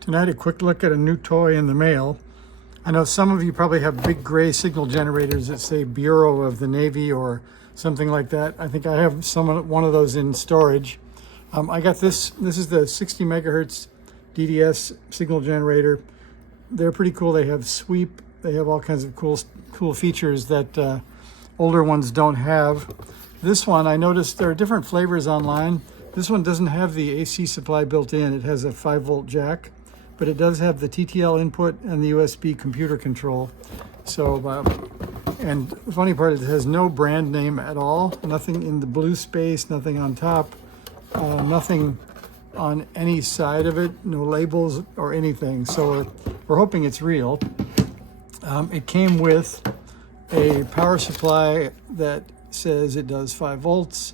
Tonight, a quick look at a new toy in the mail. I know some of you probably have big gray signal generators that say Bureau of the Navy or something like that. I think I have one of those in storage. I got this. This is the 60 megahertz DDS signal generator. They're pretty cool. They have sweep. They have all kinds of cool features that older ones don't have. This one, I noticed there are different flavors online. This one doesn't have the AC supply built in. It has a 5-volt jack, but it does have the TTL input and the USB computer control. So, and the funny part is it has no brand name at all. Nothing in the blue space, nothing on top, nothing on any side of it, no labels or anything. So we're hoping it's real. It came with a power supply that says it does 5 volts,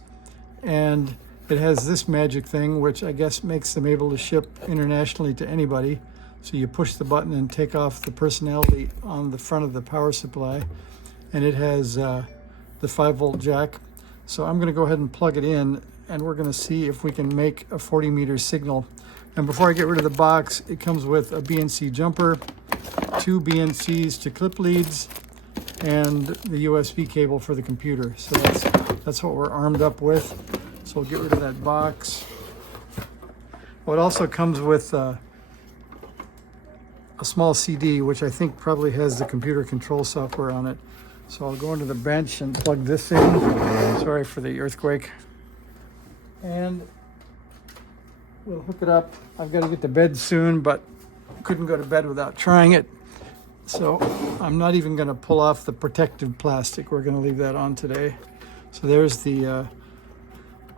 and it has this magic thing, which I guess makes them able to ship internationally to anybody. So you push the button and take off the personality on the front of the power supply, and it has the 5-volt jack. So I'm going to go ahead and plug it in, and we're going to see if we can make a 40 meter signal. And before I get rid of the box, it comes with a BNC jumper, 2 BNCs to clip leads, and the USB cable for the computer. So that's what we're armed up with. So we'll get rid of that box. Well, it also comes with a small CD, which I think probably has the computer control software on it. So I'll go into the bench and plug this in. Sorry for the earthquake. And we'll hook it up. I've got to get to bed soon, but couldn't go to bed without trying it. So I'm not even going to pull off the protective plastic. We're going to leave that on today. So there's the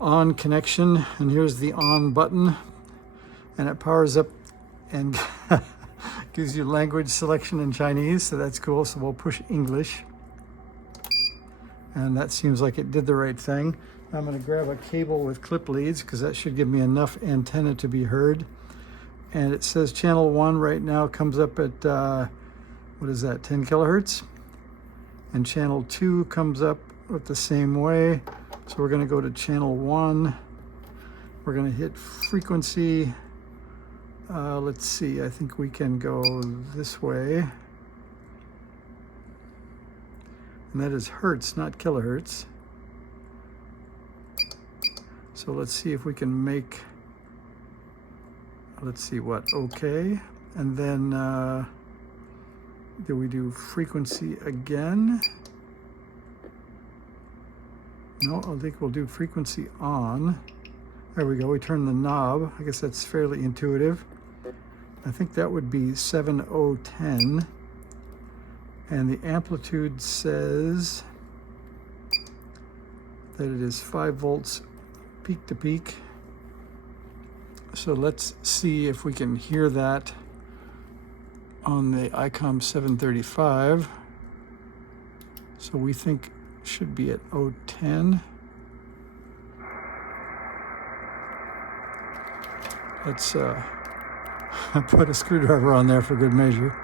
on connection, and here's the on button, and it powers up and gives you language selection in Chinese, so that's cool. So we'll push English, and that seems like it did the right thing. I'm going to grab a cable with clip leads because that should give me enough antenna to be heard. And it says channel 1 right now comes up at what is that, 10 kilohertz, and channel 2 comes up with the same way. So we're going to go to channel 1. We're going to hit frequency. Let's see, I think we can go this way. And that is hertz, not kilohertz. So let's see if we can make, let's see what, okay. And then do we do frequency again? No, I think we'll do frequency on. There we go, we turn the knob. I guess that's fairly intuitive. I think that would be 7010. And the amplitude says that it is 5 volts peak to peak. So let's see if we can hear that on the ICOM 735. So we think should be at 010. Let's put a screwdriver on there for good measure.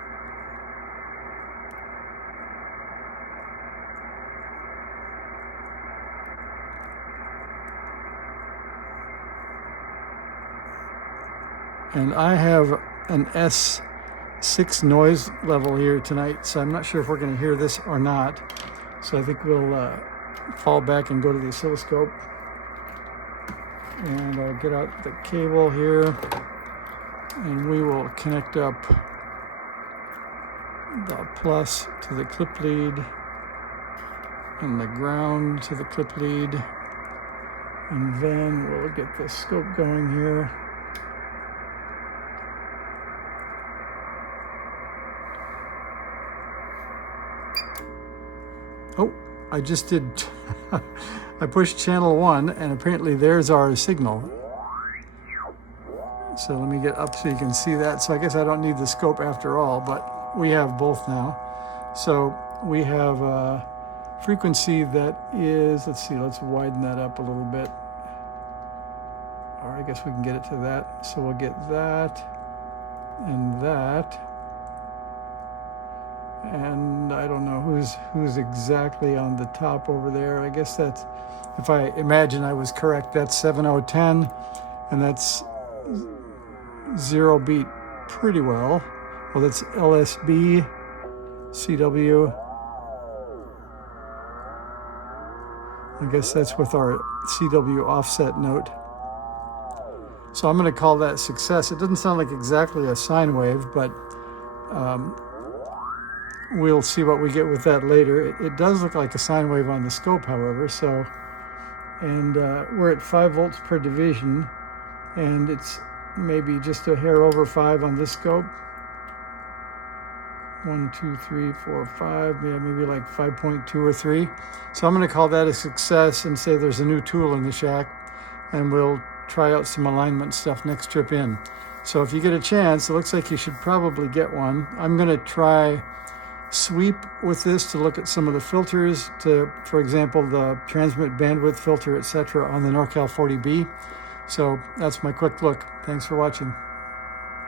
And I have an S6 noise level here tonight, so I'm not sure if we're going to hear this or not. So I think we'll fall back and go to the oscilloscope. And I'll get out the cable here, and we will connect up the plus to the clip lead and the ground to the clip lead. And then we'll get the scope going here. Oh, I just did, I pushed channel 1, and apparently there's our signal. So let me get up so you can see that. So I guess I don't need the scope after all, but we have both now. So we have a frequency that is, let's see, let's widen that up a little bit. Or I guess we can get it to that. So we'll get that and that. And I don't know who's exactly on the top over there. I guess that's, if I imagine I was correct, that's 7010, and that's 0 beat pretty well. Well, that's LSB, CW. I guess that's with our CW offset note. So I'm going to call that success. It doesn't sound like exactly a sine wave, but we'll see what we get with that later. It does look like a sine wave on the scope, however. So, and we're at 5 volts per division, and it's maybe just a hair over 5 on this scope. 1, 2, 3, 4, 5, yeah, maybe like 5.2 or 3. So I'm going to call that a success and say there's a new tool in the shack, and we'll try out some alignment stuff next trip in. So if you get a chance, it looks like you should probably get one. I'm going to try sweep with this to look at some of the filters, to, for example, the transmit bandwidth filter, etc., on the NorCal 40B. So that's my quick look. Thanks for watching.